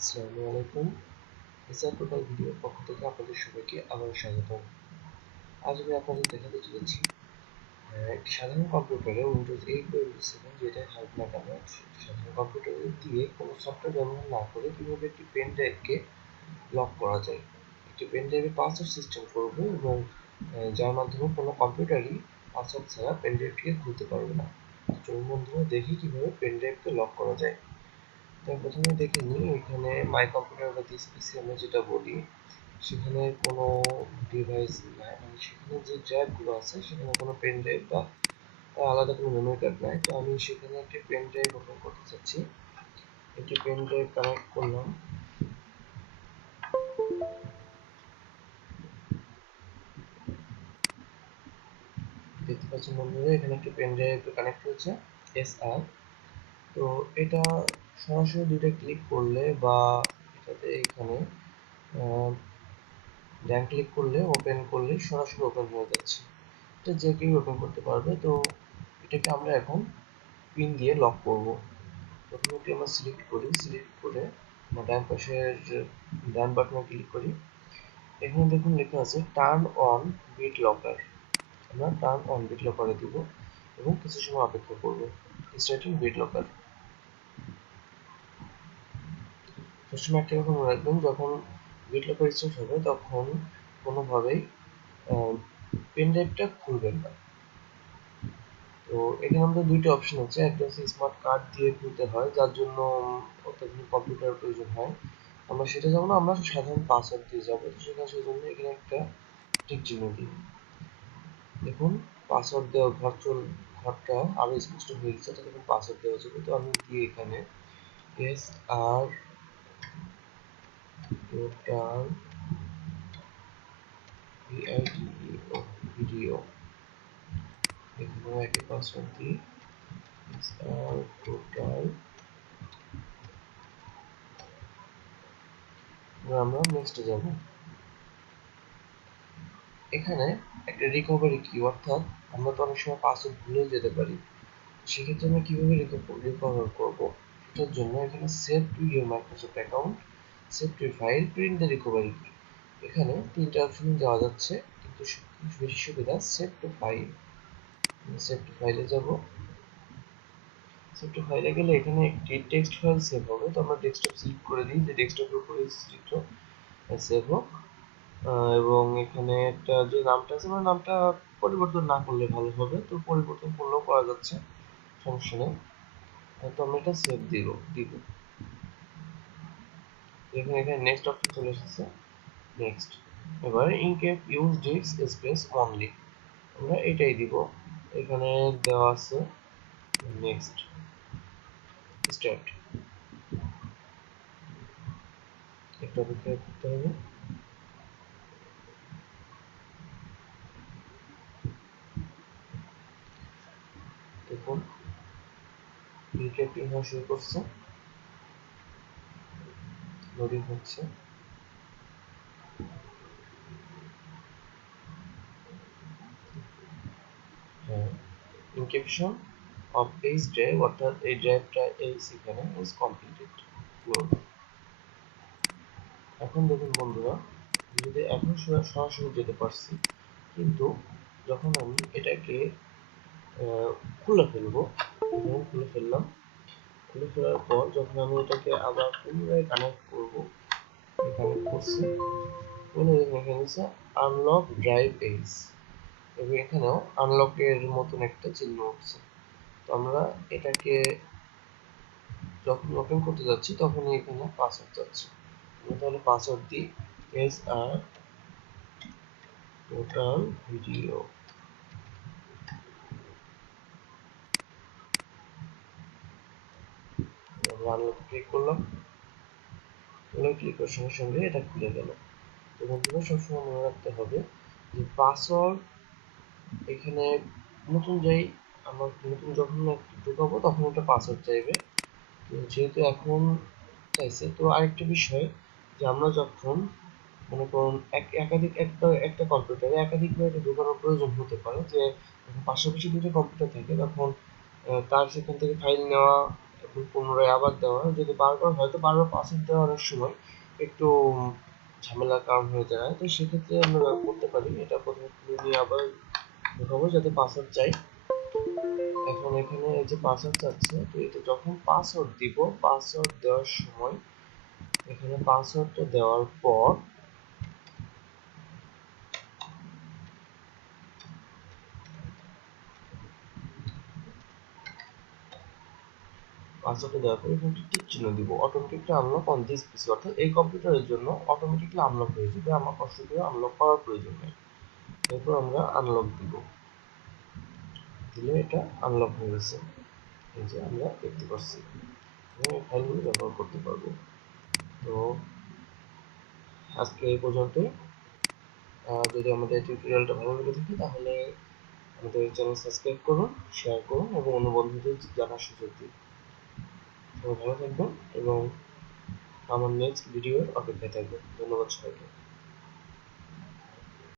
আসসালামু আলাইকুম। SR total ভিডিওর পক্ষ থেকে আপনাদের সবাইকে আবার স্বাগতম। আজ আমি আপনাদের দেখাতে চলেছি একটি সাধারণ কম্পিউটারে উইন্ডোজ 8 বা উইন্ডোজ 7 যেটাই হোক না কেন, সাধারণ কম্পিউটারে দিয়ে কোনো সফটওয়্যার ব্যবহার না করে কিভাবে একটি পেন ড্রাইভকে লক করা যায়। একটি পেন ড্রাইভে পাসওয়ার্ড সিস্টেম করব এবং যার মাধ্যমে কোনো কম্পিউটারই পাসওয়ার্ড ছাড়া পেন ড্রাইভটিকে খুলতে পারবে না। চলুন বন্ধুরা দেখি কিভাবে পেন ড্রাইভকে লক করা যায়। তো প্রথমে দেখে নিই, এখানে মাই কম্পিউটার বা দিস পিসি আমরা যেটা বলি সেখানে কোনো ডিভাইস নাই, মানে সেখানে যে ড্রাইভগুলো আছে সেখানে কোনো পেন ড্রাইভ বা আলাদা কোনো মেমোরি কার্ড নাই। তো আমি সেখানে একটি পেন ড্রাইভ ওপেন করতে চাচ্ছি। একটি পেন ড্রাইভ কানেক্ট করলাম। দেখতে পাচ্ছেন বন্ধুরা, এখানে একটি পেন ড্রাইভ কানেক্ট হয়েছে এসআর। তো এটা সরাসরি দুটো ক্লিক করলে বা এটাতে এখানে ডান ক্লিক করলে ওপেন করলে সরাসরি ওপেন হয়ে যাচ্ছে। এটা যে কেউ ওপেন করতে পারবে। তো এটাকে আমরা এখন পিন দিয়ে লক করব। প্রথমে এটি আমরা সিলেক্ট করি, সিলেক্ট করে আমরা ডান পাশের ডান বাটনে ক্লিক করি। এখানে দেখুন লেখা আছে টার্ন অন বিট লকার। আমরা টার্ন অন বিট লকারে দিব এবং কিছু সময় অপেক্ষা করব। Starting BitLocker. সবসময় একটা কথা মনে রাখবেন, যখন বিট লকার স্টার্ট হবে তখন কোনোভাবেই পেন ড্রাইভটা খুলবেন না। তো এখানে আমাদের দুইটা অপশন আছে, একটা হচ্ছে স্মার্ট কার্ড দিয়ে খুলতে হয়, যার জন্য অত্যাধুনিক কম্পিউটার প্রয়োজন হয়। আমরা সেটা যাব না, আমরা সাধারণ পাসওয়ার্ড দিয়ে যাবো। তো সেই জন্য এখানে একটা টিক চিহ্ন দিই। দেখুন পাসওয়ার্ড দেওয়া ঘরটা আরো স্পষ্ট হয়ে গেছে। এটা দেখুন পাসওয়ার্ড দেওয়া যাবে। তো আমি দিয়ে এখানে এস আর টোটাল ভিআইডিও ভিডিও, এখানে একই পাসওয়ার্ড দিই এস আর টোটাল। আমরা নেক্সটে যাব। এখানে একটা রিকভারি কি, অর্থাৎ আমরা তো অনেক সময় পাসওয়ার্ড ভুলেও যেতে পারি। সেক্ষেত্রে আমরা কিভাবে রিকভার করব, সেটার জন্য এখানে save to your Microsoft account, save two file, print the recovery কি, এখানে তিনটা অপশন দেওয়া যাচ্ছে, কিন্তু বেশি সুবিধা save two file. Save two ফাইলে যাব। সেভ টু ফাইলে গেলে এখানে একটি টেক্সট ফাইল সেভ হবে। তো আমরা ডেস্কটপ সিলেক্ট করে দিই যে ডেস্কটপের উপরে সিলেক্ট সেভ হোক। এবং এখানে একটা যে নামটা আছে, মানে নামটা পরিবর্তন না করলে ভালো হবে। তো পরিবর্তন করলেও করা যাচ্ছে, সমস্যা নেই। তো আমরা এটা সেভ দিব। এখানে নেক্সট অপশন চলে এসেছে, নেক্সট। এবার ইনকেপ ইউজ ডিস্ক স্পেস অনলি, আমরা এটাই দিব। এখানে দেওয়া আছে নেক্সট, স্টার্ট। একটা অপেক্ষা করতে হবে। দেখুন ইনকেপিং হওয়া শুরু করছে, লোডিং হচ্ছে। হ্যাঁ, ইনক্রিপশন অফ এইচ ড্রাইভ, অর্থাৎ এই ড্রাইভটা এইচ এখানে ইজ কমপ্লিটেড। ক্লোজ। এখন দেখুন বন্ধুরা, যদি এখন সরাসরি যেতে পারছি, কিন্তু যখন আমি এটাকে খুলে ফেলবো, এখানে খুলে ফেললাম। খুলে ফেলার পর যখন আমি এটাকে আবার পুনরায় কানেক্ট করবো, কানেক্ট করছি, বলে এখানে হচ্ছে আনলক ড্রাইভ এইচ, এবং এখানেও আনলকের মতন একটা চিহ্ন উঠছে। তো আমরা এটাকে যখন ওপেন করতে যাচ্ছি তখনই এখানে পাসওয়ার্ড যাচ্ছে। আমরা তাহলে পাসওয়ার্ড দিই এস আর টোটাল ভিডিও। আনলক ক্লিক করলাম, ক্লিক করার সঙ্গে সঙ্গে এটা খুলে গেল। তো বন্ধুরা সবসময় মনে রাখতে হবে যে পাসওয়ার্ড এখানে নতুন যাই, আমরা নতুন যখন ঢুকাবো তখন একটা পাসওয়ার্ড চাইবে। তো যেহেতু এখন চাইছে, তো আরেকটা বিষয় যে আমরা যখন মনে করুন একাধিক একটা কম্পিউটারে একাধিকবার এটা ঢোকানোর প্রয়োজন হতে পারে, যে পাশাপাশি দুটো কম্পিউটার থাকে তখন তার সেখান থেকে ফাইল নেওয়া তখন পুনরায় আবার দেওয়া হয়। যদি বারবার পাসওয়ার্ড দেওয়া অনেক সময় একটু ঝামেলার কারণ হয়ে যায়, তো সেক্ষেত্রে আমরা করতে পারি এটা প্রথমে খুলে নিয়ে আবার দেখাবো যাতে পাসওয়ার্ড চাই। এখন এখানে এই যে পাসওয়ার্ড চাচ্ছে, তো এটা যখন পাসওয়ার্ড দিব, পাসওয়ার্ড দেওয়ার সময় এখানে পাসওয়ার্ডটা দেওয়ার পর পাসওয়ার্ডটা দেওয়ার পর এখানে টিক চিহ্ন দিব, অটোমেটিকলি আনলক অন দিস পিসি, অর্থাৎ এই কম্পিউটারের জন্য অটোমেটিকলি আনলক হয়ে যাবে, আমার কষ্ট করে আনলক করার প্রয়োজন নেই। এরপর আমরা আনলক দিব, দিলে এটা আনলক হয়ে গেছে, এই যে আমরা দেখতে পাচ্ছি এবং এই ফাইলগুলো ব্যবহার করতে পারবো। তো আজকে এই পর্যন্তই। যদি আমাদের টিউটোরিয়ালটা ভালো লেগে থাকে তাহলে আমাদের চ্যানেল সাবস্ক্রাইব করুন, শেয়ার করুন এবং অন্য বন্ধুদের জানার সুযোগ দিন। সবাই ভালো থাকবেন এবং আমার নেক্সট ভিডিওর অপেক্ষায় থাকবেন। ধন্যবাদ সবাইকে।